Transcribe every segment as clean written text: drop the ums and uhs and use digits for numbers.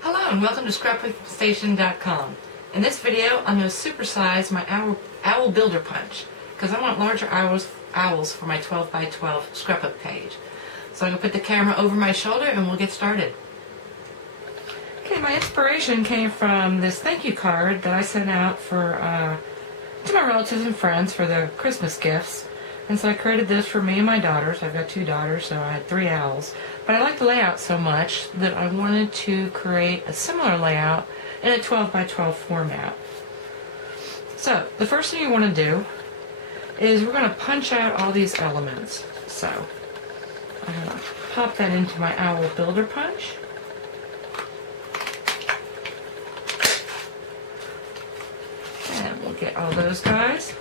Hello and welcome to scrapbookingstation.com. In this video I'm going to supersize my owl builder punch because I want larger owls for my 12 by 12 scrapbook page. So I'm going to put the camera over my shoulder and we'll get started. Okay, my inspiration came from this thank you card that I sent out to my relatives and friends for their Christmas gifts. And so I created this for me and my daughters. I've got 2 daughters, so I had 3 owls. But I like the layout so much that I wanted to create a similar layout in a 12 by 12 format. So the first thing you want to do is we're going to punch out all these elements. So I'm going to pop that into my owl builder punch. And we'll get all those guys.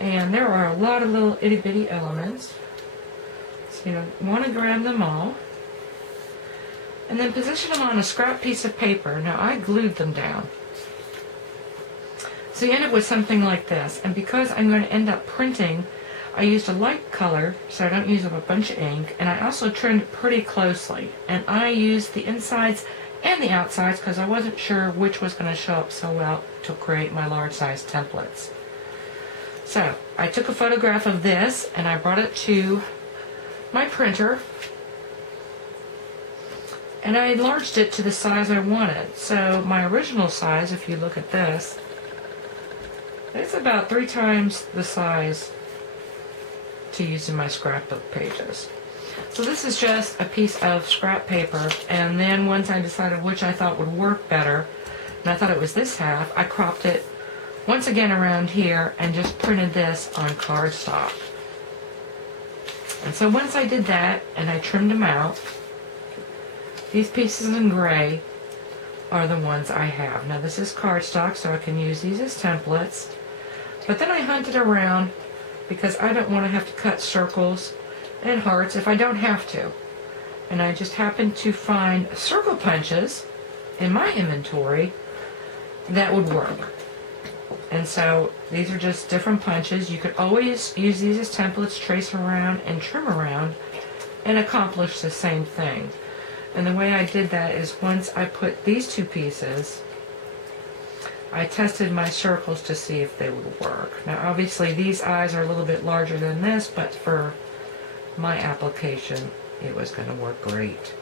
And there are a lot of little itty bitty elements. So you want to grab them all. And then position them on a scrap piece of paper. Now I glued them down. So you end up with something like this. And because I'm going to end up printing, I used a light color so I don't use up a bunch of ink. And I also trimmed pretty closely. And I used the insides and the outsides because I wasn't sure which was going to show up so well to create my large size templates. So I took a photograph of this and I brought it to my printer and I enlarged it to the size I wanted. So my original size, if you look at this, it's about 3 times the size to use in my scrapbook pages. So this is just a piece of scrap paper, and then once I decided which I thought would work better, and I thought it was this half, I cropped it once again around here and just printed this on cardstock. And so once I did that and I trimmed them out, these pieces in gray are the ones I have. Now this is cardstock, so I can use these as templates. But then I hunted around because I don't want to have to cut circles and hearts if I don't have to. And I just happened to find circle punches in my inventory that would work. And so these are just different punches. You could always use these as templates, trace around and trim around and accomplish the same thing. And the way I did that is once I put these 2 pieces, I tested my circles to see if they would work. Now obviously these eyes are a little bit larger than this, but for my application it was going to work great.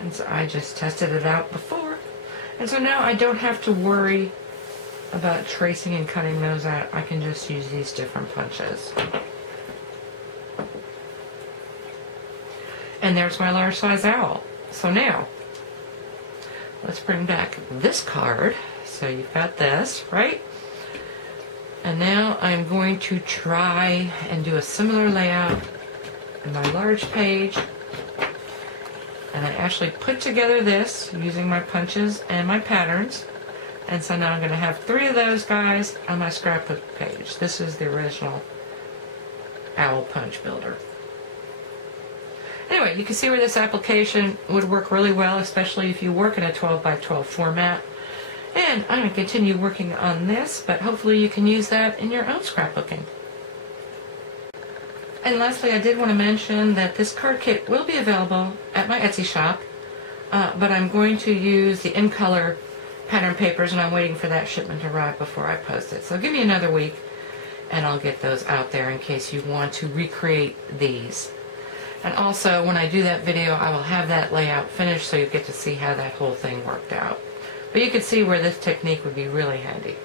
And so I just tested it out before. And so now I don't have to worry about tracing and cutting those out. I can just use these different punches. And there's my large size owl. So now, let's bring back this card. So you've got this, right? And now I'm going to try and do a similar layout in my large page. And I actually put together this using my punches and my patterns. And so now I'm going to have 3 of those guys on my scrapbook page. This is the original owl punch builder. Anyway, you can see where this application would work really well, especially if you work in a 12 by 12 format. And I'm going to continue working on this, but hopefully you can use that in your own scrapbooking. And lastly, I did want to mention that this card kit will be available at my Etsy shop, but I'm going to use the in color pattern papers, and I'm waiting for that shipment to arrive before I post it. So give me another week, and I'll get those out there in case you want to recreate these. And also, when I do that video, I will have that layout finished so you get to see how that whole thing worked out. But you can see where this technique would be really handy.